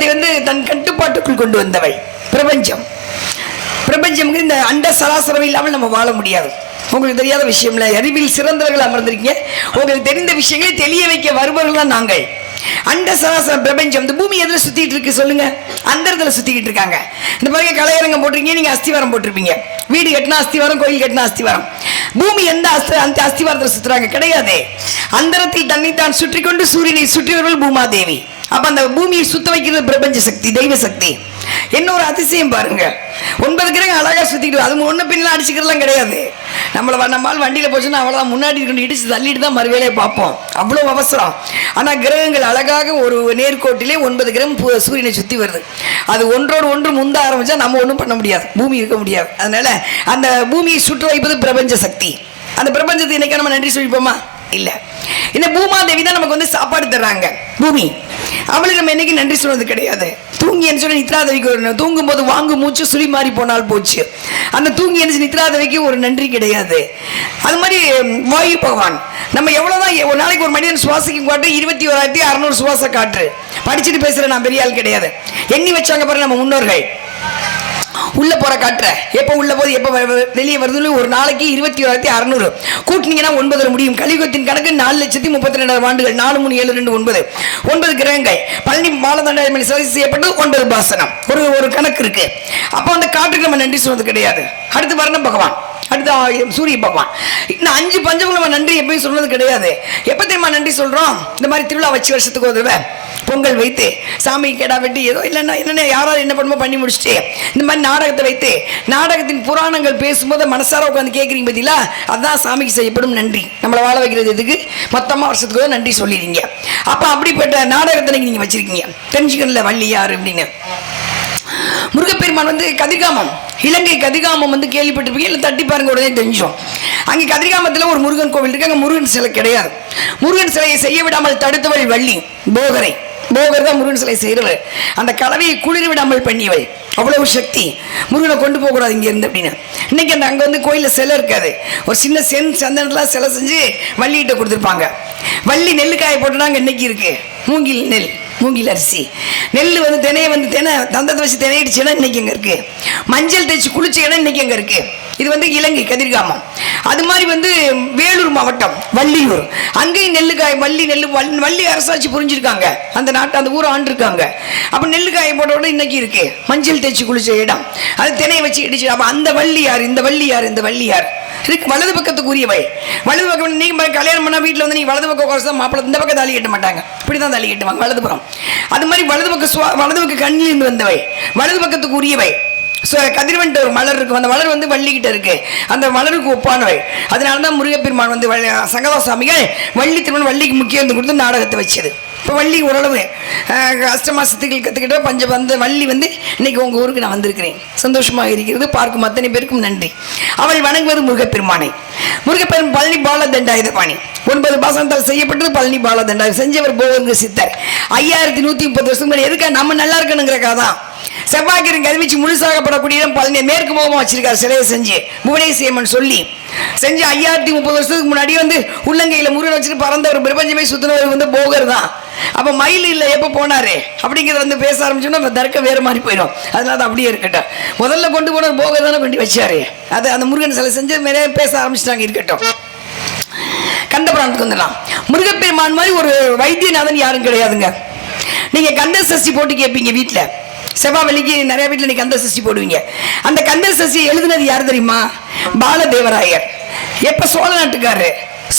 பிரபஞ்சத்தை தன் கட்டுப்பாட்டுக்குள் கொண்டு வந்தவள் பிரபஞ்சம். பிரபஞ்சம் இந்த அண்ட சராசரம் இல்லாமல் நம்ம வாழ முடியாது. உங்களுக்கு தெரியாத விஷயம் இல்லை, அறிவில் சிறந்தவர்கள் அமர்ந்திருக்கீங்க. உங்களுக்கு தெரிந்த விஷயங்களை தெளிய வைக்க வருபவர்கள் தான் நாங்கள். அண்ட சராசரம் பிரபஞ்சம். இந்த பூமி எதில் சுத்திட்டு இருக்கு சொல்லுங்க? அந்த இடத்துல சுத்திக்கிட்டு இருக்காங்க. இந்த மாதிரி கலையரங்கம் போட்டிருக்கீங்க, நீங்க அஸ்திவாரம் போட்டிருப்பீங்க. வீடு கட்டினா அஸ்திவாரம், கோயில் கட்டினா அஸ்திவாரம். பூமி எந்த அந்த அஸ்திவாரத்தில் சுத்துறாங்க? கிடையாது. அந்தரத்தை தன்னைத்தான் சுற்றி கொண்டு சூரியனை சுற்றியவர்கள் பூமாதேவி. அப்ப அந்த பூமியை சுத்த வைக்கிறது பிரபஞ்ச சக்தி, தெய்வ சக்தி. என்ன ஒரு அதிசயம் பாருங்க. 9 கிரகம் அழகா சுத்திக்கிட்டு, அது ஒண்ணு பின்னெல்லாம் அடிச்சுக்கிறதுலாம் கிடையாது. நம்மளால் வண்டியில போச்சுன்னா அவ்வளவுதான், முன்னாடி கொண்டு இடிச்சு தள்ளிட்டு தான் மறுவேலையை பார்ப்போம். அவ்வளவு அவசரம். ஆனா கிரகங்கள் அழகாக ஒரு நேர்கோட்டிலே 9 கிரகம் சூரியனை சுத்தி வருது. அது ஒன்றோடு ஒன்று முந்த ஆரம்பிச்சா நம்ம ஒன்றும் பண்ண முடியாது, பூமி இருக்க முடியாது. அதனால அந்த பூமியை சுற்ற வைப்பது பிரபஞ்ச சக்தி. அந்த பிரபஞ்சத்தை இன்னைக்கு நம்ம நன்றி சொல்லிப்போமா? இல்ல. இந்த பூமாதேவி தான் நமக்கு சாப்பாடு தர்றாங்க. பூமி அவளுக்கு நம்ம என்னைக்கு நன்றி சொல்றது கிடையாது. தூங்கி என்ன சொல்லி நித்ராதேவிக்கு ஒரு தூங்கும் போது வாங்கு மூச்சு சுழி மாறி போனால் போச்சு. அந்த தூங்கி என்ன நித்ராதேவிக்கு ஒரு நன்றி கிடையாது. அது மாதிரி வாயு பகவான் நம்ம எவ்வளவுதான் ஒரு நாளைக்கு ஒரு மனிதன் சுவாசிக்கும் காட்டு 21,600 சுவாச காற்று. படிச்சுட்டு பேசுற நான் பெரிய ஆள் கிடையாது. எண்ணி வச்சாங்க பாருங்க நம்ம முன்னோர்கள். உள்ள போற காற்ற எப்ப உள்ள போது எப்ப வெளியே வருது. ஒரு நாளைக்கு 21,600 கூட்டினீங்கன்னா 9 முடியும். கலியுகத்தின் கணக்கு 4,32,000 ஆண்டுகள். 4 3 7 2 9 9 கிரகங்கள். பழனி பாலதண்டாயமணி செய்யப்பட்டு 9 பாசனம். ஒரு கணக்கு இருக்கு. அப்போ அந்த காற்றுக்கு நம்ம நன்றி சொல்றது கிடையாது. அடுத்து வர்ண பகவான், அடுத்து சூரிய பகவான். இன்னும் 5 பஞ்சமும் நம்ம நன்றி எப்பயும் சொல்றது கிடையாது. எப்ப தெரியுமா நன்றி சொல்றோம்? இந்த மாதிரி திருவிழா வச்சு வருஷத்துக்கு ஒரு தடவை பொங்கல் வைத்து சாமி கேடா வெட்டி ஏதோ இல்லைன்னா என்னென்ன யாராவது என்ன பண்ணுமோ பண்ணி முடிச்சுட்டு இந்த மாதிரி நாடகத்தை வைத்து நாடகத்தின் புராணங்கள் பேசும்போது மனசார உட்காந்து கேட்குறீங்க பார்த்தீங்களா? அதுதான் சாமிக்கு செய்யப்படும் நன்றி. நம்மளை வாழ வைக்கிறது எதுக்கு? மொத்தமாக வருஷத்துக்கு நன்றி சொல்லிடுங்க. அப்போ அப்படிப்பட்ட நாடகத்தை நீங்கள் வச்சிருக்கீங்க. தெரிஞ்சுக்கணும்ல வள்ளி யார் அப்படின்னு. முருகப்பெருமான் கதிர்காமம், இலங்கை கதிர்காமம் கேள்விப்பட்டிருப்பீங்க. இல்லை தட்டி பாருங்க, உடனே தெரிஞ்சோம். அங்கே கதிர்காமத்தில் ஒரு முருகன் கோவில் இருக்கு. அங்கே முருகன் சிலை கிடையாது. முருகன் சிலையை செய்ய விடாமல் தடுத்தவள் வள்ளி. போகரை போகர் தான் முருகன் சிலை செய்கிறவர். அந்த கலவையை குளிர விடாமல் பண்ணியவள். அவ்வளவு சக்தி. முருகனை கொண்டு போகக்கூடாது இங்கே இருந்து அப்படின்னு. இன்னைக்கு அந்த அங்கே கோயிலில் சிலை இருக்காது. ஒரு சின்ன சந்தனத்தில் சிலை செஞ்சு வள்ளிகிட்ட கொடுத்துருப்பாங்க. வள்ளி நெல்லுக்காயை போட்டுனாங்க. இன்னைக்கு இருக்கு மூங்கில் நெல், மூங்கில் அரிசி. நெல் தினையை தினை தந்தத்தை வச்சு தினையிடுச்சுன்னா இன்னைக்கு எங்கே இருக்கு. மஞ்சள் தேய்ச்சி குளிச்ச இடம் இன்னைக்கு எங்கே இருக்கு. இது இலங்கை கதிர்காமம். அது மாதிரி வேலூர் மாவட்டம் வள்ளியூர், அங்கேயும் நெல்லுக்காய் வள்ளி அரசாட்சி புரிஞ்சிருக்காங்க. அந்த நாட்டை அந்த ஊரை ஆண்டிருக்காங்க. அப்போ நெல்லுக்காயை போட்டோட இன்னைக்கு இருக்கு. மஞ்சள் தேய்ச்சி குளிச்ச இடம், அது தினையை வச்சு இடிச்சு. அப்போ அந்த வள்ளி யார்? இந்த வள்ளி யார்? இந்த வள்ளி யார்? இருக்கு வலது பக்கத்துக்குரியவை. வலது பக்கம் நீங்க கல்யாணம் பண்ணா வீட்டில் நீங்க வலது பக்கம் குறைச்சா மாப்பிள்ளை இந்த பக்கம் தாலி கட்ட மாட்டாங்க. இப்படிதான் தாலி கட்டுவாங்க வலதுபுறம். அது மாதிரி வலது பக்க கண்ணில் இருந்து வந்தவை, வலது பக்கத்துக்கு உரியவை. கதிர்வன்ட்டு ஒரு மலர் இருக்கு. அந்த மலர் வள்ளிக்கிட்ட இருக்கு. அந்த மலருக்கு ஒப்பானவை. அதனாலதான் முருகப்பெருமான் சங்கரசாமிகள் வள்ளி திருமணம் வள்ளிக்கு முக்கியம் கொடுத்து நாடகத்தை வச்சது. இப்போ வள்ளி ஓரளவு அஷ்டமா சித்திகள் கற்றுக்கிட்ட வள்ளி இன்னைக்கு உங்கள் ஊருக்கு நான் வந்திருக்கிறேன். சந்தோஷமாக இருக்கிறது. பார்க்கும் அத்தனை பேருக்கும் நன்றி. அவள் வணங்குவது முருகப்பெருமானை. முருகப்பெருமான் பழனி பாலதண்டாயுதபாணி 9 பாசனத்தால் செய்யப்பட்டது. பழனி பாலதண்டாயுதம் செஞ்சவர் போவங்க சித்தர். 5130 வருஷம் முன்னாடி. எதுக்காக? நம்ம நல்லா இருக்கணுங்கிறக்காக தான். செவ்வாய்க்கிழங்கு அறிவிச்சு முழுசாகப்படக்கூடிய பழனி மேற்கு முகமாக வச்சிருக்காரு சிலையை செஞ்சு. புவனேஸ்வரன் சொல்லி செஞ்சு 5030 வருஷத்துக்கு முன்னாடி உள்ளங்கையில முருகன் வச்சுட்டு பறந்தவர் பிரபஞ்சமே சுத்தினவர் போகர் தான். அப்ப மயில் இல்லை எப்ப போனாரு அப்படிங்கிறத பேச ஆரம்பிச்சோம்னா அந்த தர்க்கம் வேற மாதிரி போயிடும். அதனால தான் அப்படியே இருக்கட்டும். முதல்ல கொண்டு போன போகர் தானே கொண்டு வச்சாரு. அது அந்த முருகன் சிலை செஞ்சு மேலே பேச ஆரம்பிச்சிட்டாங்க. இருக்கட்டும். கண்டபுராணத்துக்கு வந்துடலாம். முருகப்பெருமான் மாதிரி ஒரு வைத்தியநாதன் யாரும் கிடையாதுங்க. நீங்க கந்த சஷ்டி போட்டு கேட்பீங்க வீட்டில். செவ்வாய் வெள்ளிக்கு நிறைய வீட்டில் நீ கந்த சஷ்டி போடுவீங்க. அந்த கந்த சஷ்டியை எழுதுனது யார் தெரியுமா? பாலதேவராயர். எப்ப? சோழ நாட்டுக்காரரு.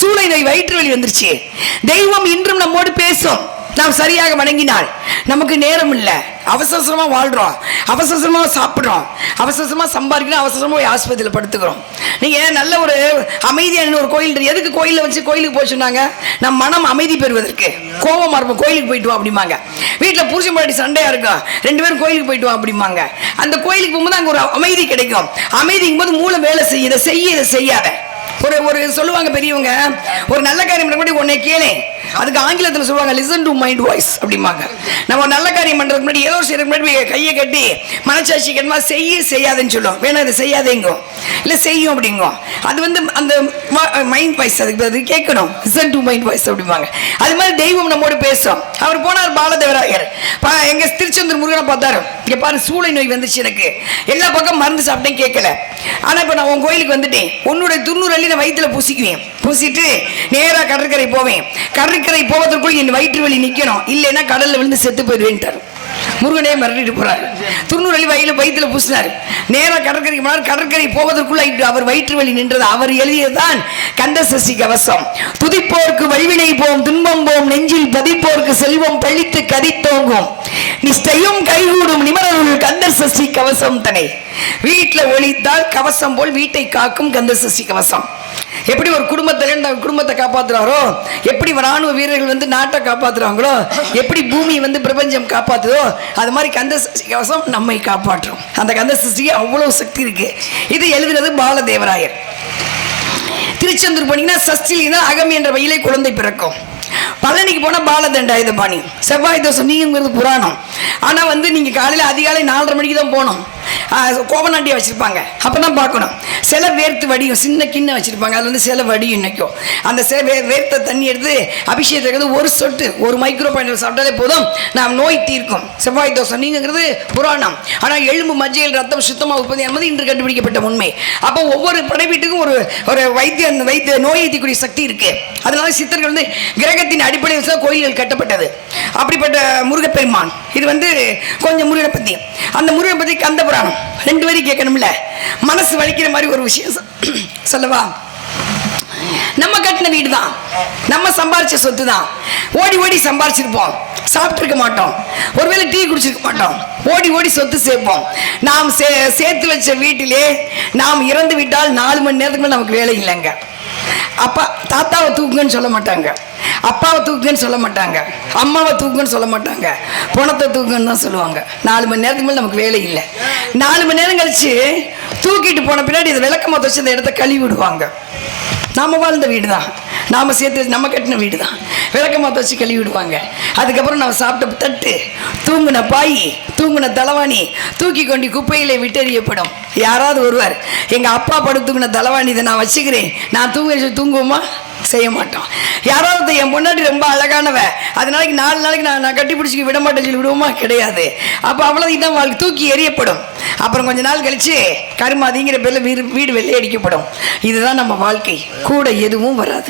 சூளை நோய் வயிற்று வலி வந்துருச்சு. தெய்வம் இன்றும் நம்மோடு பேசும். நாம் சரியாக வணங்கினால் நமக்கு நேரம் இல்லை. அவசரமா வாழ்றோம், அவசரமா சாப்பிட்றோம், அவசரமா சம்பாதிக்கிறோம், அவசரமா போய் ஆஸ்பத்திரியில் படுத்துக்கிறோம். நீங்க நல்ல ஒரு அமைதியான ஒரு கோயில் எதுக்கு கோயிலில் வச்சு கோயிலுக்கு போய் சொன்னாங்க? நம் மனம் அமைதி பெறுவதற்கு. கோபமா இருப்போம், கோயிலுக்கு போயிட்டு வா அப்படிம்பாங்க. வீட்டில் புருஷன் முன்னாடி சண்டையா இருக்கும், 2 பேரும் கோயிலுக்கு போயிட்டு வா அப்படிம்பாங்க. அந்த கோயிலுக்கு போகும்போது அங்கே ஒரு அமைதி கிடைக்கும். அமைதிக்கும் போது மூளை வேலை செய்ய, இதை செய்ய இதை செய்யாத. ஒரு சொல்லுவாங்க பெரியவங்க, ஒரு நல்ல காரியம் பண்ண கூட உன்னை கேளு. அதுக்கு ஆங்கிலத்தில் சொல்லுவாங்க லிசன் டு மைண்ட் வாய்ஸ் அப்படிம்பாங்க. நம்ம ஒரு நல்ல காரியம் பண்றதுக்கு முன்னாடி ஏதோ செய்யறதுக்கு முன்னாடி கையை கட்டி மனசாட்சி கட்டமா செய்ய செய்யாதுன்னு சொல்லுவோம். வேணா இதை செய்யாதேங்கும், இல்லை செய்யும் அப்படிங்கும். அது அந்த மைண்ட் வாய்ஸ், அதுக்கு அது கேட்கணும். லிசன் டு மைண்ட் வாய்ஸ் அப்படிம்பாங்க. அது மாதிரி தெய்வம் நம்மோடு பேசும். அவர் போனார் பாலதேவராயர். எங்க திருச்செந்தூர் திருச்செந்தூர் முருகனை பார்த்தாரு, இங்க பாரு சூளை நோய் வந்துச்சு, எனக்கு எல்லா பக்கம் மருந்து சாப்பிட்டேன் கேட்கல, ஆனா இப்ப நான் உன் கோயிலுக்கு வந்துட்டேன், உன்னுடைய 90 அள்ளி நான் வயிற்றுல பூசிக்குவேன், பூசிட்டு நேரா கடற்கரை போவேன், கடற்கரை போவதற்குள் என் வயிற்று வலி நிக்கணும், இல்லைன்னா கடல்ல விழுந்து செத்து போயிடுவேன்ட்டாரு. முருகனே மிரட்டிட்டு போறாரு. 90 அள்ளி வயிற்றுல பூசினார், நேரா கடற்கரைக்கு போனார். கடற்கரை போவதற்குள்ள அவர் வயிற்று வலி நின்றது. அவர் எழுதியதுதான் கந்த சஷ்டி கவசம். துதிப்போருக்கு வழிவினை போம், துன்பம் போம், நெஞ்சில் பதிப்போருக்கு செல்வம் பழித்து கதித்தோங்கும், நிஷ்டையும் கைகூடும் நிமரருள் கந்த சஷ்டி கவசம் தனை. வீட்டில் ஒழித்தால் கவசம் போல் வீட்டை காக்கும் கந்த சஷ்டி கவசம். எப்படி ஒரு குடும்பத்தை காப்பாத்துறாரோ, எப்படி ராணுவ வீரர்கள் வந்து நாட்டை காப்பாத்துறாங்களோ, எப்படி பூமி வந்து பிரபஞ்சம் காப்பாத்துதோ, அது மாதிரி கந்த சஷ்டி கவசம் நம்மை காப்பாற்றும். அந்த கந்த சஷ்டிக்கு அவ்வளவு சக்தி இருக்கு. இது எழுதுனது பாலதேவராயர். திருச்செந்தூர் போனீங்கன்னா சஷ்டியில அகம் என்ற வயலை குழந்தை பிறக்கும். பழனிக்கு போனா பாலதண்டாயுதபாணி, செவ்வாய் தோசை நீங்கிறது புராணம். ஆனா வந்து நீங்க காலையில அதிகாலை 4:30 மணிக்கு தான் போகணும். கோவநாட்டியா வச்சிருப்பாங்க, அப்பதான் பார்க்கணும். சில வேர்த்து வடியும், சின்ன கிண்ண வச்சிருப்பாங்க, அது வந்து சில வடியும் நினைக்கும். அந்த வேர்த்த தண்ணி எடுத்து அபிஷேகத்துக்கு ஒரு சொட்டு, ஒரு மைக்ரோ பாயிண்ட் சாப்பிட்டாலே போதும், நாம் நோய் தீர்க்கும். செவ்வாய் தோசை நீங்கிறது புராணம். ஆனா எலும்பு மஜ்ஜையில் ரத்தம் சுத்தமாக உற்பத்தி என்பது இன்று கண்டுபிடிக்கப்பட்ட உண்மை. அப்போ ஒவ்வொரு படை வீட்டுக்கும் ஒரு வைத்திய நோய் தீர்க்கக்கூடிய சக்தி இருக்கு. அதனால சித்தர்கள் வந்து கிரகத்தின் அடிப்படையில் தான் கோயில்கள் கட்டப்பட்டது. அப்படிப்பட்ட முருகப்பெருமான் இது வந்து கொஞ்சம் முருகனை பத்தி, அந்த முருகனை பத்தி கந்த புராணம் 2 வரி கேட்கணும்ல, மனசு வலிக்கிற மாதிரி ஒரு விஷயம் சொல்லவா? நம்ம கட்டின வீடு தான், நம்ம சம்பாரிச்ச சொத்து தான், ஓடி ஓடி சம்பாரிச்சிருப்போம், சாப்பிட்டுருக்க மாட்டோம், ஒருவேளை டீ குடிச்சிருக்க மாட்டோம், ஓடி ஓடி சொத்து சேர்ப்போம். நாம் சேர்த்து வச்ச வீட்டிலே நாம் இறந்து விட்டால் 4 மணி நேரத்துக்கு நமக்கு வேலை இல்லைங்க. அப்பா தாத்தாவை தூக்குங்கன்னு சொல்ல மாட்டாங்க, அப்பாவை தூக்குங்கன்னு சொல்ல மாட்டாங்க, அம்மாவை தூக்குங்கன்னு சொல்ல மாட்டாங்க, பணத்தை தூக்குங்கன்னு தான் சொல்லுவாங்க. 4 மணி நேரத்துக்கு மேலே நமக்கு வேலை இல்லை. 4 மணி நேரம் கழிச்சு தூக்கிட்டு போன பின்னாடி இதை விளக்கமாக வச்சு அந்த இடத்த கழுவி விடுவாங்க. நாம வாழ்ந்த வீடு தான், நாம சேர்த்து நம்ம கட்டின வீடு தான், விளக்கமாக வச்சு கழுவி விடுவாங்க. அதுக்கப்புறம் நம்ம சாப்பிட்ட தட்டு, தூங்குன பாய், தூங்குன தலைவாணி தூக்கி கொண்டு குப்பையிலே விட்டெறியப்படும். யாராவது ஒருவர் எங்க அப்பா படுத்துக்குன தலைவாணி இதை நான் வச்சுக்கிறேன், நான் தூங்குவோமா? செய்ய மாட்டோம். யாராவது என் முன்னாடி ரொம்ப அழகானவ, அதனால 4 நாளைக்கு நான் கட்டி பிடிச்சி விட மாட்டேன்னு சொல்லி விடுவோமா? கிடையாது. அப்போ அவ்வளவு இதான் வாழ்க்கை, தூக்கி எறியப்படும். அப்புறம் கொஞ்ச நாள் கழிச்சு கருமாதிங்கிற பேர்ல வீடு வெள்ளை அடிக்கப்படும். இதுதான் நம்ம வாழ்க்கை. கூட எதுவும் வராது.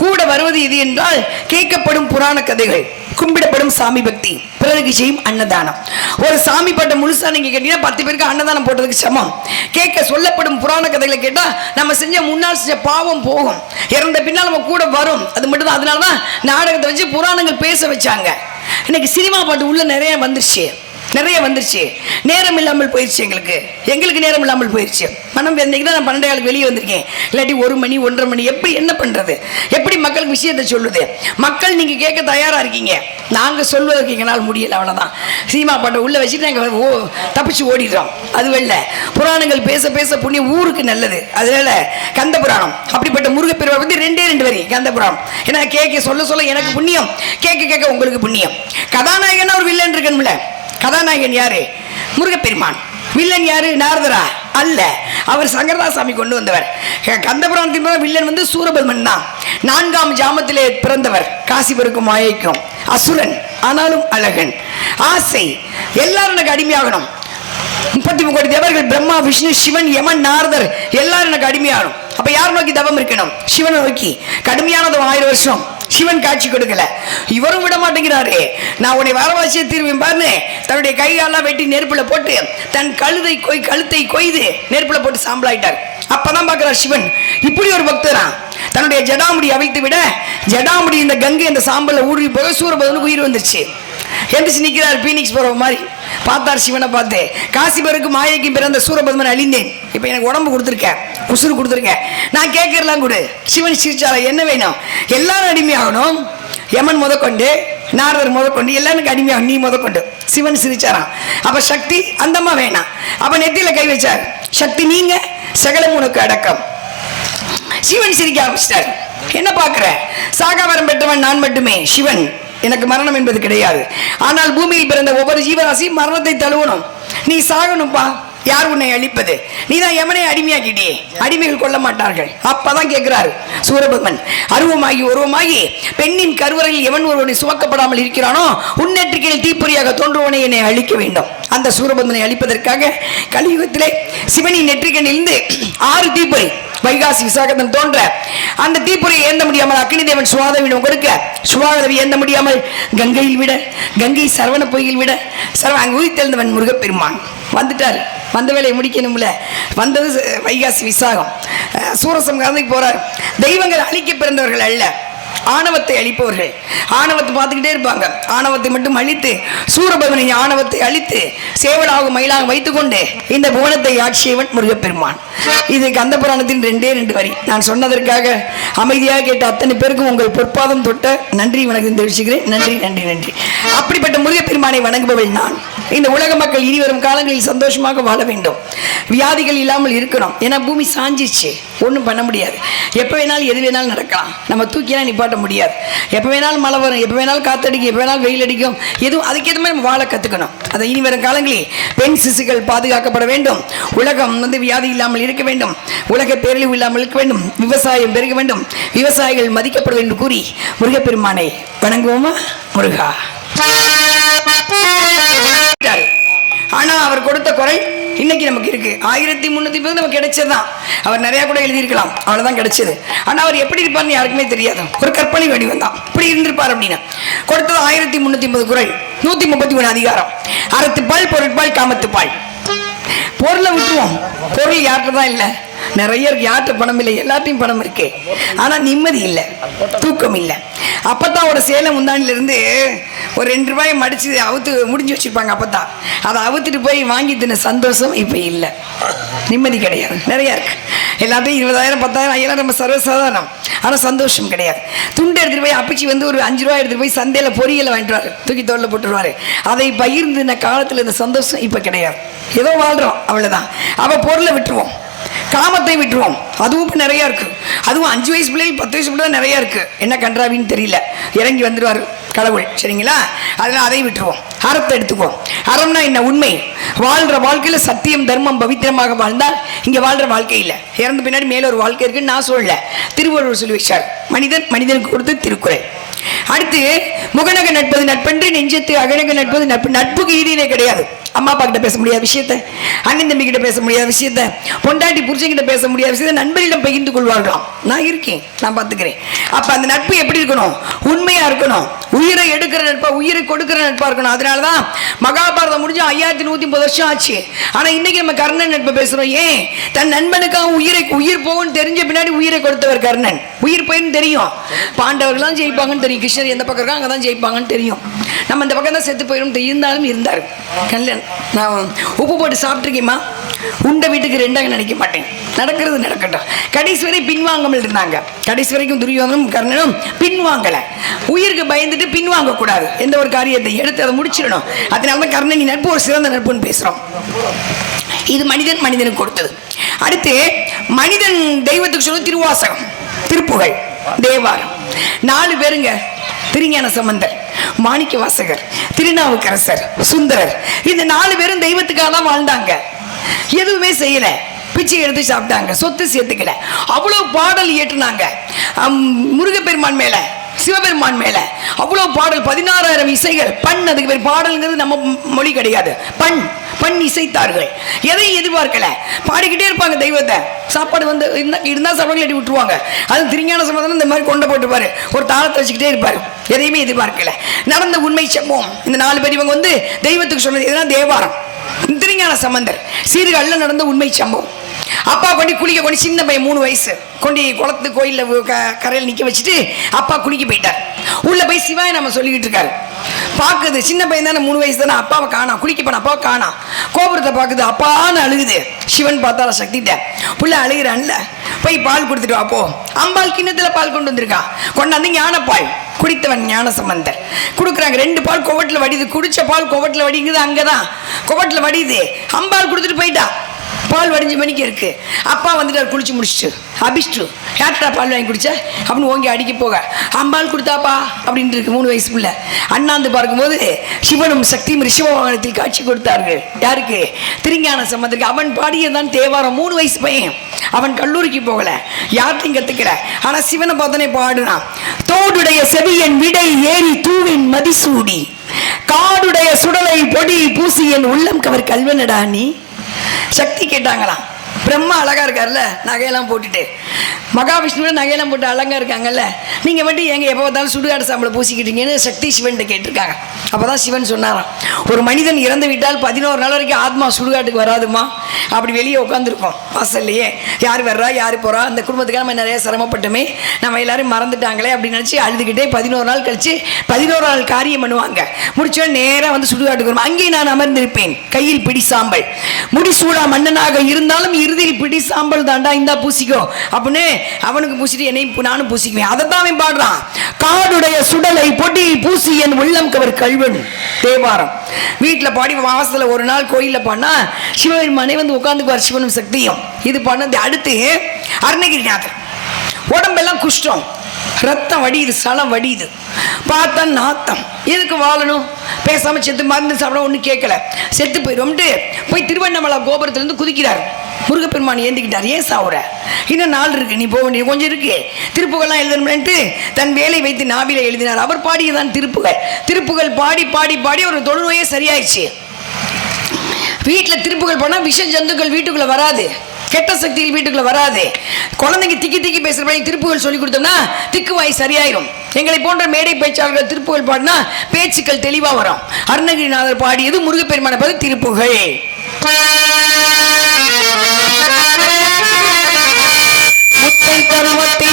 கூட வருவது இது என்றால் கேட்கப்படும் புராண கதைகள், கும்பிடப்படும் சாமி பக்தி, பிறருக்கு செய்யும் அன்னதானம். ஒரு சாமி பாட்டை முழுசா நீங்க கேட்டீங்கன்னா 10 பேருக்கு அன்னதானம் போட்டதுக்கு சமம். கேட்க சொல்லப்படும் புராண கதைகளை கேட்டா நம்ம முன்னால் செஞ்ச பாவம் போகும், இறந்த பின்னால் நம்ம கூட வரும். அது மட்டும் தான். அதனாலதான் நாடகத்தை வச்சு புராணங்கள் பேச வச்சாங்க. இன்னைக்கு சினிமா பாட்டு உள்ள நிறைய வந்துருச்சு. நேரம் இல்லாமல் போயிடுச்சு. எங்களுக்கு நேரம் இல்லாமல் போயிடுச்சு. மனம் இன்னைக்கு தான் நான் 12 வெளியே வந்திருக்கேன், இல்லாட்டி 1 மணி 1:30 மணி. எப்படி என்ன பண்றது? எப்படி மக்களுக்கு விஷயத்தை சொல்லுது? மக்கள் நீங்க கேட்க தயாரா இருக்கீங்க, நாங்க சொல்வதற்கு எங்களால் முடியல. அவ்வளவுதான். சினிமா பாட்டை உள்ள வச்சுட்டு நாங்க தப்பிச்சு ஓடிடுறோம். அதுவல்ல, புராணங்கள் பேச பேச புண்ணியம் ஊருக்கு நல்லது. அதனால கந்த புராணம் அப்படிப்பட்ட முருகப்பெருமாள் வந்து 2 வரி கந்த புராணம். ஏன்னா கேட்க சொல்ல எனக்கு புண்ணியம், கேட்க உங்களுக்கு புண்ணியம். கதாநாயகன் ஒரு வில்லன் இருக்கணும்ல. கதாநாயகன் யாரு? முருகப்பெருமான். வில்லன் யாரு? நாரதரா? அல்ல, அவர் சங்கரதாசாமி கொண்டு வந்தவர். கந்தபுராணத்தின் வில்லன் வந்து சூரபத்மன் தான். 4ஆம் ஜாமத்திலே பிறந்தவர், காசி பெருக்கும் மாயைக்கும் அசுரன், ஆனாலும் அழகன். ஆசை, எல்லாரும் எனக்கு அடிமையாகணும். 33 கோடி தேவர்கள், பிரம்மா, விஷ்ணு, சிவன், யமன், நாரதர் எல்லாரும் எனக்கு அடிமையாகணும். அப்ப யார் நோக்கி தவம் இருக்கணும்? சிவனை நோக்கி. கடுமையானது 1000 வருஷம் சிவன் காட்சி கொடுக்கல. இவரும் விட மாட்டேங்கிறாரு. நான் உன்னை வரவாசிய தீர்வேன் பாருன்னு தன்னுடைய கைகாலெல்லாம் வெட்டி நெருப்புல போட்டு தன் கழுத்தை கொய்து நெருப்புல போட்டு சாம்பலாயிட்டார். அப்பதான் பாக்குறார் சிவன், இப்படி ஒரு பக்தரா. தன்னுடைய ஜடாமுடி அவைத்து விட ஜடாமுடி இந்த கங்கை அந்த சாம்பல ஊடுருவி போக சூரபத்மனுக்கு உயிர் வந்துருச்சு. எந்திரிச்சு நிற்கிறார் பீனிக்ஸ் போற மாதிரி. பார்த்தார் சிவனை பார்த்து, காசி பெருக்கு மாயைக்கு பிறந்த சூரபத்மன் அழிந்தேன், இப்போ எனக்கு உடம்பு கொடுத்துருக்க, உசுறு கொடுத்துருக்க, நான் கேட்கறலாம் கொடு. சிவன் சிரிச்சாரா, என்ன வேணும்? எல்லாரும் அடிமையாகணும். யமன் முதற்கொண்டு, நாரதர் முதற்கொண்டு எல்லாரும் அடிமையாகும், நீ முதற்கொண்டு. சிவன் சிரிச்சாராம். அப்ப சக்தி அந்தமா வேணாம். அப்ப நெத்தியில கை வச்சார், சக்தி நீங்க, சகலம் உனக்கு அடக்கம். சிவன் சிரிக்க ஆரம்பிச்சிட்டார். என்ன பார்க்கிற? சாகாவரம் பெற்றவன் நான் மட்டுமே. சிவன், எனக்கு மரணம் என்பது கிடையாது. ஆனால் பூமியில் பிறந்த ஒவ்வொரு ஜீவராசி மரணத்தை தழுவணும். நீ சாகணும்பா, யார் உன்னை அழிப்பது? நீதான் யமனை அடிமையாக்கிட்டியே, அடிமைகள் கொள்ள மாட்டார்கள். அப்பதான் கேட்கிறாரு சூரபத்மன், அருவமாகி உருவமாகி பெண்ணின் கருவறையில் எவன் ஒருவனை சுமக்கப்படாமல் இருக்கிறானோ உன்னெற்றிக்கையில் தீப்பொறியாக தோன்றுவனை என்னை அழிக்க வேண்டும். அந்த சூரபத்மனை அழிப்பதற்காக கலியுகத்திலே சிவனின் நெற்றிக்கண்ணிலிருந்து 6 தீப்பொறி வைகாசி விசாகத்தன் தோன்ற அந்த தீப்பொறியை ஏந்த முடியாமல் அக்னி தேவன் சுவாதவிடம் கொடுக்க சுவாதவி ஏந்த முடியாமல் கங்கையில் விட, கங்கை சரவண பொய்யில் விட, அங்கு உயிர்த்தெழுந்தவன் முருகப்பெருமான் வந்துட்டார். வந்த வேலையை முடிக்கணும்ல, வந்தது வைகாசி விசாகம். சூரசம்ஹாரத்துக்கு போறார். தெய்வங்கள் அழிக்க பிறந்தவர்கள் அல்ல, ஆணவத்தை அழிப்பவர்கள். ஆணவத்தை பார்த்துக்கிட்டே இருப்பாங்க. ஆணவத்தை மட்டும் அழித்து சூரபத்மனை ஆணவத்தை அழித்து சேவலாக மயிலாக வைத்துக்கொண்டு இந்த புவனத்தை ஆட்சியவன் முருகப்பெருமான். இது கந்த புராணத்தின் 2 வரி. நான் சொன்னதற்காக அமைதியாக கேட்ட அத்தனை பேருக்கும் உங்கள் பொற்பாதம் தொட்ட நன்றி வணக்கம் தெரிவிச்சுக்கிறேன். நன்றி நன்றி நன்றி. அப்படிப்பட்ட முருகப்பெருமானை வணங்குபவள் நான். இந்த உலக மக்கள் இனி வரும் காலங்களில் சந்தோஷமாக வாழ வேண்டும், வியாதிகள் இல்லாமல் இருக்கணும். ஏன்னா பூமி சாஞ்சிச்சு, ஒன்றும் பண்ண முடியாது. எப்போ வேணாலும் எது வேணாலும் நடக்கலாம். நம்ம தூக்கினா நிப்பாட்ட முடியாது. எப்போ வேணாலும் மழை வரும், எப்போ வேணாலும் காத்தடிக்கும், எப்போ வேணாலும் வெயில் அடிக்கும். எதுவும் அதுக்கேற்ற மாதிரி நம்ம வாழ கற்றுக்கணும். அதை இனி வரும் காலங்களில் பெண் சிசுகள் பாதுகாக்கப்பட வேண்டும், உலகம் வியாதி இல்லாமல் இருக்க வேண்டும், உலக பேரழிவு இல்லாமல் இருக்க வேண்டும், விவசாயம் பெருக வேண்டும், விவசாயிகள் மதிக்கப்பட வேண்டும் கூறி முருகப்பெருமானை வணங்குவோமா? முருகா. ஆனா அவர் கொடுத்த குரல் இன்னைக்கு நமக்கு இருக்கு. 1310 நமக்கு கிடைச்சதுதான். அவர் நிறைய கூட எழுதியிருக்கலாம், அவ்வளவுதான் கிடைச்சது. ஆனா அவர் எப்படி இருப்பார்னு யாருக்குமே தெரியாது. ஒரு கற்பனை வடிவம் தான். இப்படி இருந்திருப்பார் அப்படின்னா கொடுத்தது 1350 குரல், 133 அதிகாரம். அறத்துப்பால், பொருட்பால், காமத்துப்பால். பொருளை விட்டுருவோம். பொருள் யார்கிட்ட தான் இல்லை, நிறைய இருக்கு. யார்கிட்ட பணம் இல்லை, எல்லாத்தையும் பணம் இருக்கு. ஆனா நிம்மதி இல்லை, தூக்கம் இல்லை. அப்பத்தாவோட சேலம் முந்தானிலிருந்து ஒரு 2 ரூபாயை மடிச்சு அவுத்து முடிஞ்சு வச்சிருப்பாங்க. அப்பத்தான் அதை அவுத்துட்டு போய் வாங்கி தின சந்தோஷம் இப்ப இல்லை, நிம்மதி கிடையாது. நிறைய இருக்கு. எல்லாத்தையும் 20,000 10,000 ஐயெல்லாம் நம்ம சர்வசாதாரணம். ஆனா சந்தோஷம் கிடையாது. துண்டு எடுத்துட்டு போய் அப்பிச்சு ஒரு 5 ரூபாய் எடுத்துட்டு போய் சந்தையில பொரியலை வாங்கிட்டு தூக்கி தோல்ல போட்டுருவாரு. அதை பகிர்ந்து காலத்துல இந்த சந்தோஷம் இப்ப கிடையாது. ஏதோ வாழ்றோம், அவ்வளவுதான். அவ பொருளை விட்டுருவோம், காமத்தை விட்டுருவோம். அதுவும் இப்போ நிறையா இருக்கு. அதுவும் 5 வயசு பிள்ளைகள் 10 வயசு பிள்ளை நிறையா இருக்கு. என்ன கன்றாவின்னு தெரியல, இறங்கி வந்துடுவார் கடவுள். சரிங்களா? அதெல்லாம் அதை விட்டுருவோம். அறத்தை எடுத்துக்குவோம். அறம்னா என்ன? உண்மை. வாழ்ற வாழ்க்கையில சத்தியம் தர்மம் பவித்திரமாக வாழ்ந்தால் இங்க வாழ்ற வாழ்க்கை இல்லை. இறந்த பின்னாடி மேல ஒரு வாழ்க்கை இருக்குன்னு நான் சொல்லல, திருவள்ளுவர் சொல்லி வச்சார். மனிதன் மனிதனுக்கு கொடுத்து திருக்குறள். அடுத்து முகநக நட்பது நட்பன்று, நெஞ்சத்து அகநக நட்பது நட்பு. நட்புக்கு ஈடே கிடையாது. அம்மா அப்பா கிட்ட பேச முடியாத விஷயத்த, அண்ணன் தம்பி கிட்ட பேச முடியாத விஷயத்த, பொண்டாட்டி புருஷன் பேச முடியாத விஷயத்த நண்பரிடம் பகிர்ந்து கொள்வார்களாம். நான் இருக்கேன், நான் பார்த்துக்கிறேன். அப்ப அந்த நட்பு எப்படி இருக்கணும்? உண்மையா இருக்கணும். உயிரை எடுக்கிற நட்பா, உயிரை கொடுக்கிற நட்பா இருக்கணும். அதனாலதான் மகாபாரதம் முடிஞ்சு 5130 வருஷம் ஆச்சு. ஆனா இன்னைக்கு நம்ம கர்ணன் நட்பை பேசுறோம். ஏன்? தன் நண்பனுக்காக உயிர் போகும்னு தெரிஞ்ச பின்னாடி உயிரை கொடுத்தவர் கர்ணன். உயிர் போயின்னு தெரியும், பாண்டவர்கள் தான் ஜெயிப்பாங்கன்னு தெரியும், கிருஷ்ணர் எந்த பக்கம் இருக்கா அங்கதான் ஜெயிப்பாங்கன்னு தெரியும். நம்ம இந்த பக்கம் தான் செத்து போயிடும் இருந்தாலும் இருந்தாரு. கல்யாணம் நான் உப்பு போட்டு சாப்பிட்டுருக்கேம்மா, உண்ட வீட்டுக்கு 2ஆக நினைக்க மாட்டேன். நடக்கிறது நடக்கட்டும். கடைசி வரை பின்வாங்காமல் இருந்தாங்க. கடைசி வரைக்கும் துரியோதனும் கர்ணனும் பின்வாங்கல. உயிருக்கு பயந்துட்டு பின்வாங்க கூடாது. எந்த ஒரு காரியத்தை எடுத்து அதை முடிச்சிடணும். அதனாலதான் கர்ணன் நட்பு ஒரு சிறந்த நட்புன்னு பேசுறோம். இது மனிதன் மனிதனுக்கு கொடுத்தது. அடுத்து மனிதன் தெய்வத்துக்கு சொல்ல திருவாசகம், திருப்புகழ், தேவாரம். 4 பேருங்க. திருஞான சம்பந்தர், மாணிக்க வாசகர், திருநாவுக்கரசர், சுந்தரர். இந்த 4 பேரும் தெய்வத்துக்காக தான் வாழ்ந்தாங்க. எதுவுமே செய்யல, பிச்சை எடுத்து சாப்பிட்டாங்க, சொத்து சேர்த்துக்கல. அவ்வளவு பாடல் இயற்றினாங்க முருகப்பெருமான் மேல, சிவபெருமான் மேல. அவ்வளவு பாடல், 16,000 இசைகள். பண், அதுக்கு பேர் பாடல்ங்கிறது நம்ம மொழி கிடையாது. பண் இசைத்தார்கள். எதையும் எதிர்பார்க்கல, பாடிக்கிட்டே இருப்பாங்க தெய்வத்தை. சாப்பாடு இருந்தா சாப்பாடு எட்டி விட்டுருவாங்க. அது திருஞான சம்பந்தம் இந்த மாதிரி கொண்டு போட்டுப்பாரு, ஒரு தாளத்தை வச்சுக்கிட்டே இருப்பாரு. எதையுமே எதிர்பார்க்கல. நடந்த உண்மை சம்பவம். இந்த 4 பேர் இவங்க தெய்வத்துக்கு சொன்னது எதுனா தேவாரம். திருஞான சம்பந்தர் சீர்காழில நடந்த உண்மை சம்பவம். அப்பா குளிக்க சின்ன பையன் 3 வயசு குளத்து கோயில்ல கரையில் நிக்க வச்சுட்டு அப்பா குளிக்க போயிட்டார். உள்ள போய் சிவாய நம்ம சொல்லிக்கிட்டு இருக்காரு. பாக்குது, சின்ன பையன் தானே, 3 வயசு தானே, அப்பாவை காணா. குளிக்க போன அப்பாவை காணா. கோபுரத்தை பாக்குது, அப்பான்னு அழுகுது. சிவன் பார்த்தால சக்திட்ட புள்ள அழுகிறான்ல, போய் பால் கொடுத்துட்டு வாப்போ. அம்பாள் கிண்ணத்துல பால் கொண்டு வந்திருக்கா. கொண்டாந்து ஞானப்பால் குடித்தவன் ஞான சம்பந்தர் கொடுக்குறாங்க. 2 பால் குவட்டில் வடிது. குடிச்ச பால் குவட்டில் வடிங்குது. அங்கதான் குவட்டில் வடியுது. அம்பாள் கொடுத்துட்டு போயிட்டா. பால் வடிஞ்ச மணிக்கு இருக்கு. அப்பா வந்துட்டு குளிச்சு முடிச்சுட்டு அபிஷ்டு யார்டா பால் வாங்கி குடிச்ச அப்படின்னு ஓங்கி அடிக்க போக அம்பாள் கொடுத்தாப்பா அப்படின்னு இருக்கு 3 வயசு பிள்ளை. அண்ணாந்து பார்க்கும்போது சிவனும் சக்தியும் ரிஷப வாகனத்தில் காட்சி கொடுத்தார்கள். யாருக்கு? திருஞான சம்பந்தருக்கு. அவன் பாடியதான் தேவாரம். 3 வயசு பையன். அவன் கல்லூரிக்கு போகல, யார்ட்டையும் கத்துக்கல. ஆனா சிவனை பார்த்தனே பாடுனான். தோடுடைய செவியன் விடை ஏறி தூவின் மதிசூடி காடுடைய சுடலை பொடி பூசி என் உள்ளம் கவர் கல்வனடா நீ. சக்தி கேட்டாங்களாம். பிரம்மா அழகா இருக்கார்ல, நகையெல்லாம் போட்டுட்டு. மகாவிஷ்ணுவோட நகையெல்லாம் போட்டு அழகா இருக்காங்கல்ல, நீங்க மட்டும் எங்க எப்போ பார்த்தாலும் சுடுகாடு சாம்பலை பூசிக்கிட்டீங்கன்னு சக்தி சிவன் கேட்டிருக்காங்க. அப்பதான் சிவன் சொன்னாராம், ஒரு மனிதன் இறந்து விட்டால் 11 நாள் வரைக்கும் ஆத்மா சுடுகாட்டுக்கு வராதுமா. அப்படி வெளியே உட்காந்துருக்கோம் வாசல்லையே, யார் வர்றா யார் போறா, அந்த குடும்பத்துக்காக நம்ம நிறைய சிரமப்பட்டுமே, நம்ம எல்லாரும் மறந்துட்டாங்களே அப்படின்னு நினைச்சு அழுதுகிட்டே 11 நாள் கழிச்சு 11 நாள் காரியம் பண்ணுவாங்க. முடிச்சோ நேராக வந்து சுடுகாட்டுக்கு வரும். அங்கே நான் அமர்ந்திருப்பேன், கையில் பிடி சாம்பல், முடிசூடா மன்னனாக இருந்தாலும் இறுதியில் பிடி சாம்பல் தாண்டா, இந்தா பூசிக்கோ அப்படின்னு அவனுக்கு பூசிட்டு என்னையும் நானும் பூசிக்குவேன். அதைத்தான் அவன் பாடுறான். காடுடைய சுடலை பொடி பூசி என் உள்ளம் கவர் கல்வன். தேவாரம் வீட்டில் பாடி மாசத்துல ஒரு நாள் கோயிலில் பாடினா சிவபெருமானே வந்து உட்காந்துக்குவார், சிவனும் சக்தியும். இது பண்ணது. அடுத்து அருணகிரிநாதர். உடம்பெல்லாம் குஷ்டம், ரத்தம் வடியுது, சலம் வடியுது, பார்த்தா நாத்தம். எதுக்கு வாழணும், பேசாம செத்து மருந்து சாப்பிட ஒன்றும் கேட்கல, செத்து போயிடும்ட்டு போய் திருவண்ணாமலை கோபுரத்துலேருந்து குதிக்கிறார். முருகப்பெருமான் ஏந்திக்கிட்டார். ஏன் சாவுற, இன்னும் நாள் இருக்கு, நீ போக வேண்டியது கொஞ்சம் இருக்கு, திருப்புகள்லாம் எழுதணும்ட்டு தன் வேலை வைத்து நாவில எழுதினார். அவர் பாடியதான் திருப்புகள். திருப்புகள் பாடி பாடி பாடி ஒரு தொழுநோயே சரியாயிடுச்சு. வீட்டில் திருப்புகள் போனால் விஷ ஜந்துக்கள் வீட்டுக்குள்ள வராது, கெட்ட சக்திகள் வீட்டுக்குள்ள வராது. குழந்தைங்க திக்கி திக்கி பேசுற திருப்புகள் சொல்லி கொடுத்தோம்னா திக்குவாய் சரியாயிரும். எங்களை போன்ற மேடை பேச்சாளர்கள் திருப்புகள் பாடினா பேச்சுக்கள் தெளிவா வரும். அருணகிரிநாதர் பாடியது முருகப்பெருமான பதி திருப்புகள். முத்தை பருவத்தை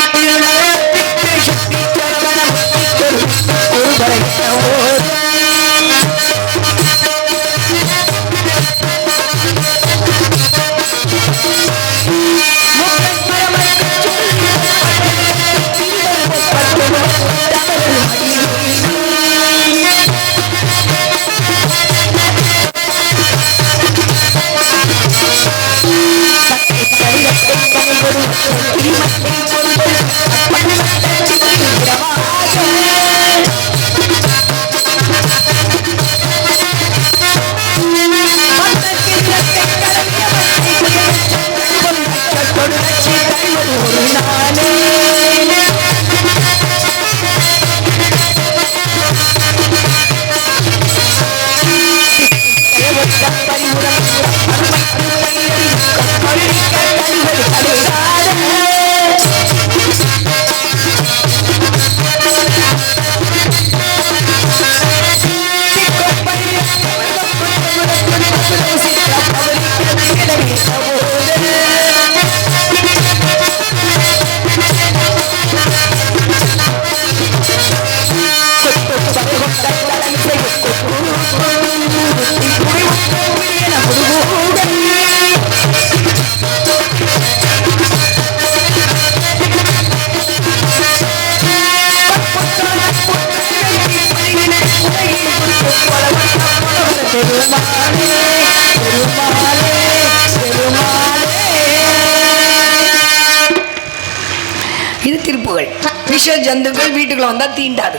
இது திருப்புகள். விஷ ஜந்துக்கள் வீட்டுக்குள்ள வந்தா தீண்டாது.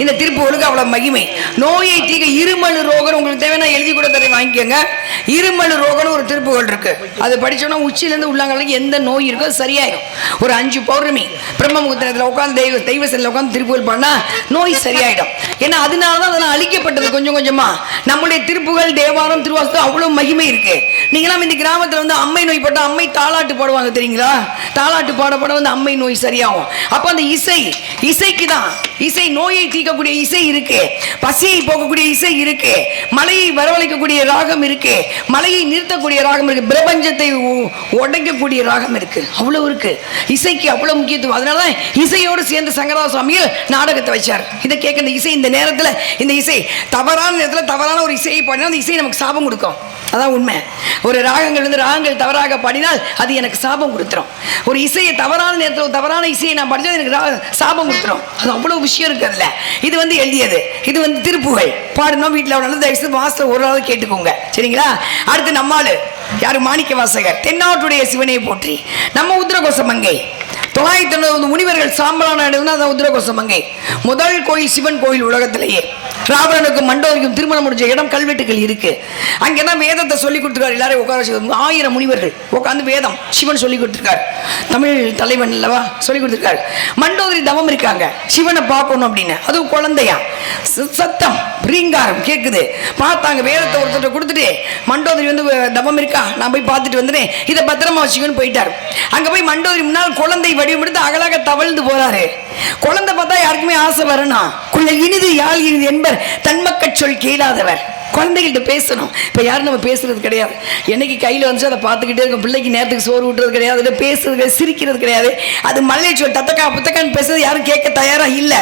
இந்த திருப்புகளுக்கு அவ்வளவு மகிமை. நோயை தீக்க இருமல் ரோகம் உங்களுக்கு தேவை, நான் எழுதி கூட தர வாங்கிக்கோங்க. இருமல் ரோகம்னு ஒரு திருப்புகள் இருக்கு. அது படிச்சோம்னா உச்சியிலேருந்து உள்ளாங்களுக்கு எந்த நோய் இருக்கோ சரியாயிடும். ஒரு 5 பௌர்ணமி பிரம்ம முகூர்த்தத்தில் உட்காந்து தெய்வ செல்ல உட்காந்து திருப்புகள் பண்ணா நோய் சரியாயிடும். ஏன்னா அதனாலதான் அதெல்லாம் அழிக்கப்பட்டது கொஞ்சம் கொஞ்சமா. நம்முடைய திருப்புகள் தேவாரம் திருவாசு அவ்வளவு மகிமை இருக்கு. நீங்களாம் இந்த கிராமத்துல வந்து அம்மை நோய் பட்டா அம்மை தாளாட்டு பாடுவாங்க தெரியுங்களா? தாளாட்டு பாட பாட வந்து அம்மை நோய் சரியாகும். அப்ப அந்த இசைக்கு தான் இசை நோயை தீர்க்கக்கூடிய இசை இருக்கு, பசியை போக்கக்கூடிய இசை இருக்கு, மலையை வரவழைக்கக்கூடிய ராகம் இருக்கு, மலையை நிறுத்தக்கூடிய ராகம் இருக்கு, பிரபஞ்சத்தை உடைக்கக்கூடிய ராகம் இருக்கு. அவ்வளவு இருக்கு இசைக்கு, அவ்வளவு முக்கியத்துவம். அதனாலதான் இசையோடு சேர்ந்து சங்கரா சுவாமிகள் நாடகத்தை வச்சார். இதை கேட்க இந்த இசை, இந்த நேரத்துல இந்த இசை தவறான நேரத்துல தவறான ஒரு இசையை பாடினா அந்த இசை நமக்கு சாபம் கொடுக்கும். அதான் உண்மை. ஒரு ராகங்கள் வந்து ராகங்கள் தவறாக பாடினால் அது எனக்கு சாபம் கொடுத்துரும். ஒரு இசையை தவறான நேரத்தில் தவறான இசையை நான் படித்தா எனக்கு சாபம் கொடுத்துரும். அது அவ்வளவு விஷயம் இருக்கு அதுல. இது வந்து எழுதியது, இது வந்து திருப்புகள். பாடணும் வீட்டில் தயவுசெய்து மாசத்துல ஒரு நாள் கேட்டுக்கோங்க, சரிங்களா? அடுத்து நம்மால் யாரு? மாணிக்க வாசகர். தென்னாட்டுடைய சிவனை போற்றி. நம்ம உத்திரகோச மங்கை 990 முனிவர்கள் சாம்பலான இடம்னா அதான் உத்திரகோச மங்கை. முதல் கோயில் சிவன் கோயில் உலகத்திலேயே. ராவணனுக்கும் மண்டோதரிக்கும் திருமணம் முடிஞ்ச இடம் கல்வெட்டுகள் இருக்கு. அங்கேதான் வேதத்தை சொல்லி கொடுத்துருக்காரு. எல்லாரும் உட்கார வச்சு 1000 முனிவர்கள் உட்காந்து வேதம் சிவன் சொல்லி கொடுத்துருக்காரு. தமிழ் தலைவன் அல்லவா சொல்லி கொடுத்துருக்காரு. மண்டோதரி தவம் இருக்காங்க சிவனை பார்க்கணும் அப்படின்னு. அதுவும் குழந்தையா சத்தம் ரீங்காரம் கேட்குது. பார்த்தாங்க வேதத்தை ஒருத்தர் கொடுத்துட்டு மண்டோதரி வந்து தவம் இருக்கா, நான் போய் பார்த்துட்டு வந்துட்டேன், இதை பத்திரமா வச்சுக்கணும்னு போயிட்டாரு. அங்க போய் மண்டோதரி முன்னால் குழந்தை வடிவெடுத்து அகலாக தவழ்ந்து போறாரு. குழந்தை பார்த்தா யாருக்குமே ஆசை வரணும். குள்ளல் இனிது யாழ் இனிது என்பர் தன்மக்கச் சொல் கேளாதவர். குழந்தைகிட்ட பேசணும். இப்போ யாரும் நம்ம பேசுறது கிடையாது. என்னைக்கு கையில் வந்துச்சு அதை பார்த்துக்கிட்டே இருக்கும். பிள்ளைக்கு நேரத்துக்கு சோறு விட்டுறது கிடையாது, பேசுறது கிடையாது, சிரிக்கிறது கிடையாது. அது மல்லை சொல் தத்தக்கா புத்தக்கான்னு பேசுறது யாரும் கேட்க தயாராக இல்லை.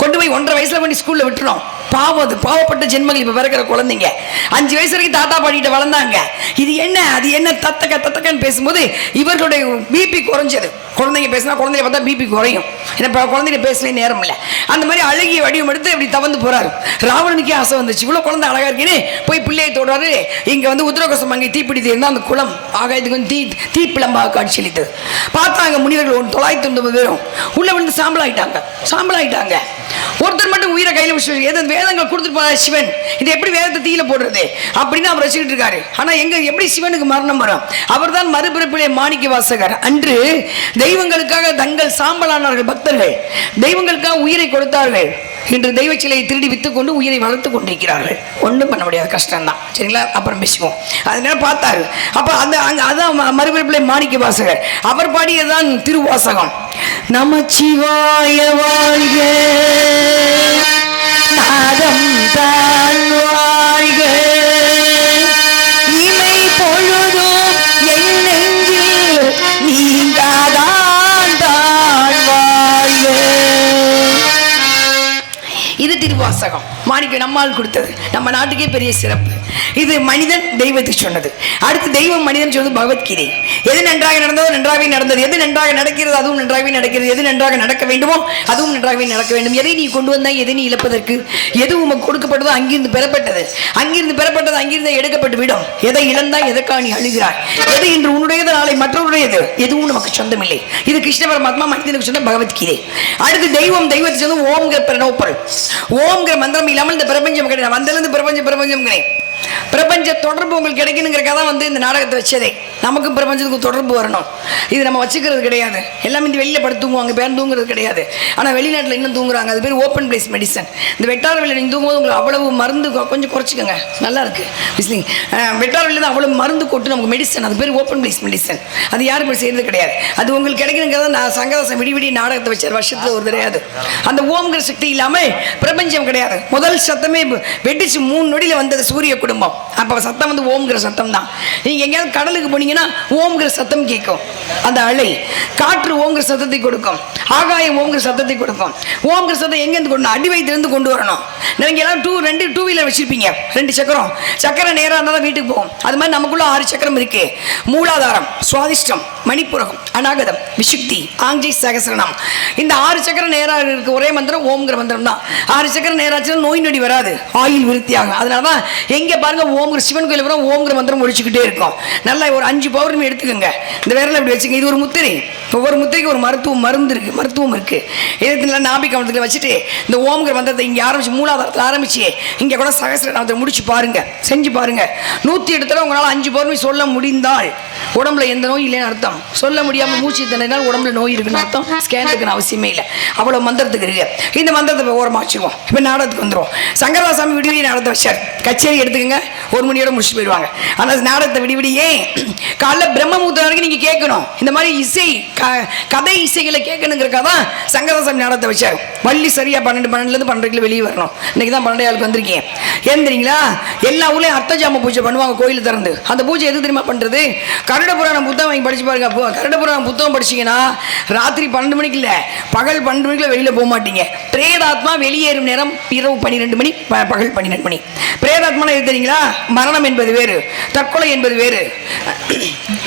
கொண்டு போய் 1.5 வயசுல பண்ணி ஸ்கூல்ல விட்டுரும். பாவம், அது பாவப்பட்ட ஜென்மங்கள். இப்ப பிறக்கிற குழந்தைங்க 5 வயசு வரைக்கும் தாத்தா பாடிட்டு வளர்ந்தாங்க. இது என்ன அது என்ன தத்தக்க தத்தக்கன்னு பேசும்போது இவர்களுடைய பிபி குறைஞ்சது. குழந்தைங்க பேசினா குழந்தைய பார்த்தா பிபி குறையும். ஏன்னா குழந்தைங்க பேசவே நேரம் இல்லை. அந்த மாதிரி அழகிய வடிவம் எடுத்து இப்படி தவந்து போறாரு. ராவணனுக்கே ஆசை வந்துச்சு, இவ்வளவு குழந்தை அழகா இருக்குன்னு போய் பிள்ளையை தொடுறாரு. இங்க வந்து உத்திரகோசம் அங்கே தீப்பிடித்து இருந்தால் அந்த குளம் ஆகாயத்துக்கு வந்து தீப்பிளம்பாக காட்சியளித்தது. பார்த்தாங்க முனிவர்கள் 990 பேரும் உள்ள வந்து சாம்பலாயிட்டாங்க. ஒருத்தர் மட்டும் உயிரை கையில் வச்சு வேதங்கள் கொடுத்துட்டு போற சிவன், இது எப்படி வேதத்தை தீயில போடுறது அப்படின்னு அவர் வச்சுக்கிட்டு இருக்காரு. ஆனா எங்க எப்படி சிவனுக்கு மரணம் வரும்? அவர் தான் மறுபிறப்பிலே மாணிக்க வாசகர். அன்று தெய்வங்களுக்காக தங்கள் சாம்பலானார்கள் பக்தர்கள், தெய்வங்களுக்காக உயிரை கொடுத்தார்கள். இன்று தெய்வ சிலையை திருடி வித்து கொண்டு உயிரை வளர்த்து கொண்டிருக்கிறார்கள். ஒன்றும் பண்ண முடியாது, கஷ்டம்தான். சரிங்களா, அப்புறம் பேசுவோம். அதனால பார்த்தாரு. அப்ப அந்த அதான் மறுபிறப்பிலே மாணிக்க வாசகர். அவர் பாடியதான் திருவாசகம். நமச்சிவாய வாழ்க, நாதம் தான் வாழ்க, இமை பொழுதும் என் நெஞ்சில் நீங்காதான் தான் வாழ்க. இது திருவாசகம். மாணிக்க நம்மால் கொடுத்தது. நம்ம நாட்டுக்கே பெரிய சிறப்பு. இது மனிதன் தெய்வத்தை சொன்னது. அடுத்து தெய்வம் மனிதன் சொன்னது பகவத்கீதை. எது நன்றாக நடந்ததோ நன்றாகவே நடந்தது, எது நன்றாக நடக்கிறது அதுவும் நன்றாகவே நடக்கிறது, எது நன்றாக நடக்க வேண்டுமோ அதுவும் நன்றாகவே நடக்க வேண்டும். எதை நீ கொண்டு வந்தாய், எதை நீ இழப்பதற்கு, எது உமக்கு கொடுக்கப்பட்டதோ அங்கிருந்து பெறப்பட்டது, அங்கிருந்து பெறப்பட்டது அங்கிருந்து எடுக்கப்பட்டு விடும். எதை இழந்தாய், எதற்காக நீ அழுகிறாய், எது இன்று உன்னுடையது நாளை மற்றவருடையது, எதுவும் நமக்கு சொந்தமில்லை. இது கிருஷ்ண பரமாத்மா மனிதனுக்கு சொன்ன பகவத்கீதை. அடுத்து தெய்வம் தெய்வத்தை சொன்னது ஓம்ங்கிற பிரணவப்பொருள். ஓம்ங்கிற மந்திரம் இல்லாமல் இந்த பிரபஞ்சம் கிடையாது. வந்திலிருந்து பிரபஞ்சம் கிடையாது. பிரபஞ்ச தொடர்பு உங்களுக்கு கிடைக்கணுங்கிறக்காக தான் வந்து இந்த நாடகத்தை வச்சதே. நமக்கும் பிரபஞ்சத்துக்கும் தொடர்பு வரணும். இது நம்ம வச்சுக்கிறது கிடையாது. எல்லாமே இந்த வெளியில் படுத்து தூங்குவாங்க, பேர் தூங்குறது கிடையாது. ஆனால் வெளிநாட்டில் இன்னும் தூங்குறாங்க. அது பேர் ஓப்பன் பிளேஸ் மெடிசன். இந்த வெட்டார வெளியில் நீங்கள் தூங்கும்போது உங்களுக்கு அவ்வளவு மருந்து கொஞ்சம் குறைச்சிக்கோங்க, நல்லா இருக்கு. வெட்டார வெளியில் தான் அவ்வளவு மருந்து கொட்டு நமக்கு மெடிசன். அது பேர் ஓப்பன் பிளேஸ் மெடிசன். அது யாரும் செய்யறது கிடையாது. அது உங்களுக்கு கிடைக்கணுங்கிறத நான் சங்கதாசம் விடி நாடகத்தை வச்சார் வருஷத்தில் ஒரு கிடையாது. அந்த ஓம்ங்கிற சக்தி இல்லாமல் பிரபஞ்சம் கிடையாது. முதல் சத்தமே வெடிச்சு 3 நொடியில் வந்தது சூரிய குடும்பம். அப்போ சத்தம் வந்து ஓம்ங்கிற சத்தம் தான். நீங்கள் எங்கேயாவது கடலுக்கு போனீங்கன்னா ஓம்ங்கிற சத்தம் கேட்கும். அந்த அலை காற்று ஓம்ங்கிற சத்தத்தை கொடுக்கும், ஆகாயம் ஓம்ங்கிற சத்தத்தை கொடுக்கும். ஓம்ங்கிற சத்தம் எங்கேருந்து கொண்டு அடி வயிற்றுலேருந்து கொண்டு வரணும். நீங்கள் எல்லாம் 2 வீலர் வச்சிருப்பீங்க, 2 சக்கரம் நேராக இருந்தால் தான் வீட்டுக்கு போகும். அது மாதிரி நமக்குள்ள 6 சக்கரம் இருக்கு. மூலாதாரம், சுவாதிஷ்டம், மணிப்புரகம், அநாகதம், விசுக்தி, ஆங்ஜை, சகசரணம். இந்த 6 சக்கரம் நேராக இருக்க ஒரே மந்திரம் ஓம்ங்கிற மந்திரம் தான். 6 சக்கரம் நேராச்சுன்னா நோய் நொடி வராது, ஆயுள் விருத்தியாகும். அதனால தான் எங்கே பாருங்க ஓம்ங்கிற சிவன் கோயில் வரும் ஓம்ங்கிற மந்திரம் ஒழிச்சுக்கிட்டே இருக்கும். நல்லா ஒரு 5 பௌர்ணமி எடுத்துக்கோங்க, இந்த விரலை இப்படி வச்சுங்க. இது ஒரு முத்திரை. ஒவ்வொரு முத்திரைக்கு ஒரு மருத்துவம் இருக்கு. இதை நாபிகமத்தில் வச்சுட்டு இந்த ஓம்ங்கிற மந்திரத்தை இங்கே ஆரம்பிச்சு மூலாதாரத்தில் ஆரம்பிச்சு இங்கே கூட சகஸ்ரநாமத்தை முடிச்சு பாருங்க, செஞ்சு பாருங்க. 108 தடவை உங்களால் 5 பௌர்ணமி சொல்ல முடிந்தால் உடம்புல எந்த நோய் இல்லைன்னு அர்த்தம். சொல்ல முடியாமல் மூச்சு திணறினால் உடம்புல நோய் இருக்குன்னு அர்த்தம். ஸ்கேன் இருக்குன்னு அவசியமே இல்லை. அவ்வளோ மந்திரத்துக்கு இருக்கு. இந்த மந்திரத்தை ஓரமாக வச்சுருவோம். இப்போ நாடகத்துக்கு வந்துடும். சங்கரதாசாமி விடிவிடி நாடகத்தை வச்சார். கச்சேரி எடுத்துக்கங்க, 1 மணியோட முடிச்சுட்டு போயிடுவாங்க. ஆனால் நாடகத்தை விடிவிடியே காலைல பிரம்மமுகூர்த்தம் வரைக்கும் நீங்கள் கேட்கணும். இந்த மாதிரி இசை கதை இசைகளை கேட்கணுங்கிறக்காக தான் சங்கரதாசாமி நாடகத்தை வச்சார். வள்ளி சரியாக 12 12 வெளியே வரணும். இன்னைக்கு தான் 12 வந்திருக்கீங்க. ஏன் தெரியுங்களா, எல்லா ஊர்லேயும் அர்த்தஜாம பூஜை பண்ணுவாங்க கோயில் திறந்து. அந்த பூஜை எது தெரியுமா பண்ணுறது? கருட புராணம் புத்தகம் வாங்கி படிச்சு பாருங்க. கருட புராணம் புத்தகம் படிச்சிங்கன்னா ராத்திரி 12 மணிக்கு இல்லை, பகல் 12 மணிக்குள்ள வெளியில் போக மாட்டீங்க. பிரேதாத்மா வெளியேறும் நேரம் இரவு 12 மணி, பகல் 12 மணி. பிரேதாத்மா எது தெரியுங்களா? மரணம் என்பது வேறு, தற்கொலை என்பது வேறு,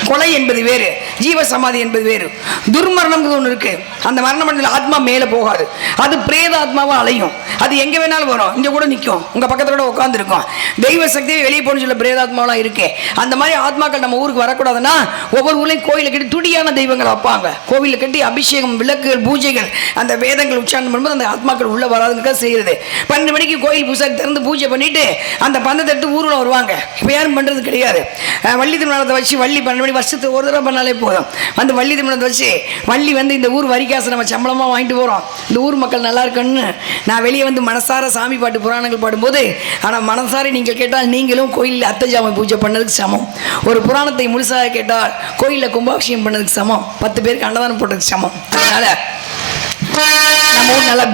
கொலை என்பது வேறு. ஜீவ சமாதி என்பது வேறு. துர்மரணம் ஒன்று இருக்கு. அந்த மரணம் ஆத்மா மேலே போகாது, அது பிரேத ஆத்மாவா அலையும். அது எங்க வேணாலும் வரும், இங்க கூட நிற்கும், உங்க பக்கத்துல கூட உட்கார்ந்து இருக்கும். தெய்வ சக்தியை வெளியே போகணும்னு சொல்ல பிரேதாத்மாவெல்லாம் இருக்கு. அந்த மாதிரி ஆத்மாக்கள் நம்ம ஊருக்கு வரக்கூடாதுன்னா ஒவ்வொரு ஊர்லையும் கோயிலை கட்டி துடியான தெய்வங்கள் வைப்பாங்க. கோவிலில் கட்டி அபிஷேகம், விளக்குகள், பூஜைகள், அந்த வேதங்கள் உச்சாரணம் பண்ணும்போது அந்த ஆத்மாக்கள் உள்ள வராதுங்க செய்யறது. 12 மணிக்கு கோயில் பூசாரி திறந்து பூஜை பண்ணிட்டு அந்த பந்தத்தை எடுத்து ஊரில் வருவாங்க. இப்போ யாரும் பண்றது கிடையாது. வள்ளி திருமணத்தை வச்சு வள்ளி 12 மணி வருஷத்துக்கு ஒரு தடவை பண்ணாலே போதும். வந்து வள்ளி திருமணத்தை வச்சு வள்ளி வந்து இந்த ஊர் வரிக்காசை நம்ம சம்பளமாக வாங்கிட்டு போகிறோம், இந்த ஊர் மக்கள் நல்லா இருக்குன்னு நான் வெளியே வந்து மனசார சாமி பாட்டு புராணங்கள் பாடும்போது, ஆனால் மனசார நீங்கள் கேட்டால் நீங்களும் கோயிலில் அத்தஜாம பூஜை பண்ணதுக்கு சமம். ஒரு புராணத்தை முழுசாக கேட்டால் கோயிலில் கும்பாபிஷேகம் பண்ணதுக்கு சமம். 10 பேருக்கு அன்னதானம் போட்டதுக்கு சமம். அதனால நம்ம ஊர் நல்லா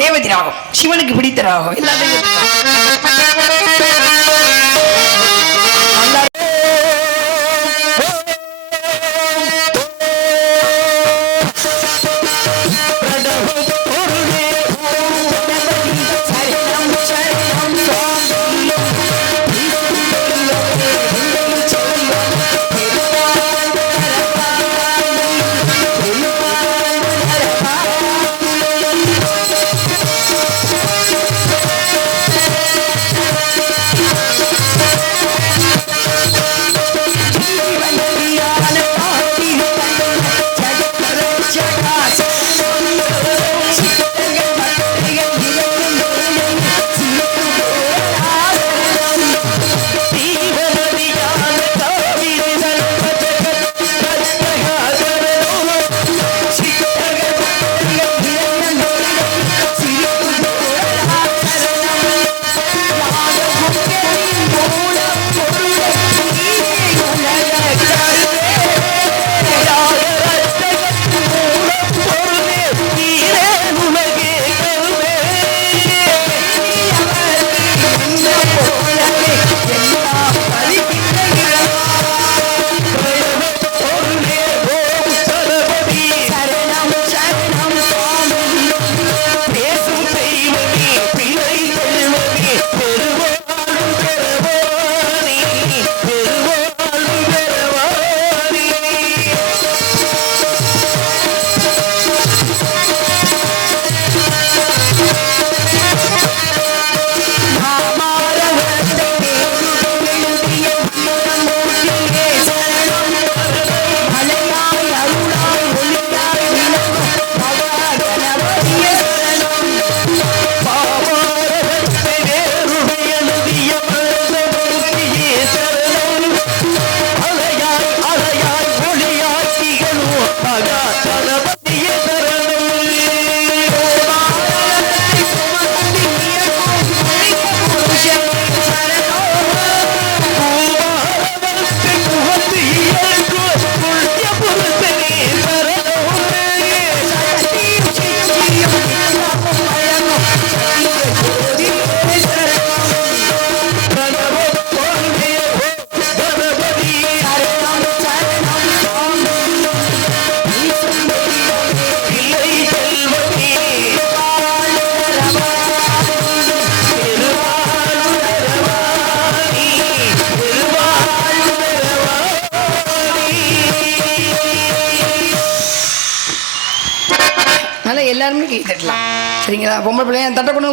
ரேவதி ராகம், சிவனுக்கு பிடித்த ராகம், எல்லாத்தையும் எல்லாருமே கை தட்டலாம். சரிங்களா? பொம்பளை பிள்ளைங்க தட்டக்கணும்.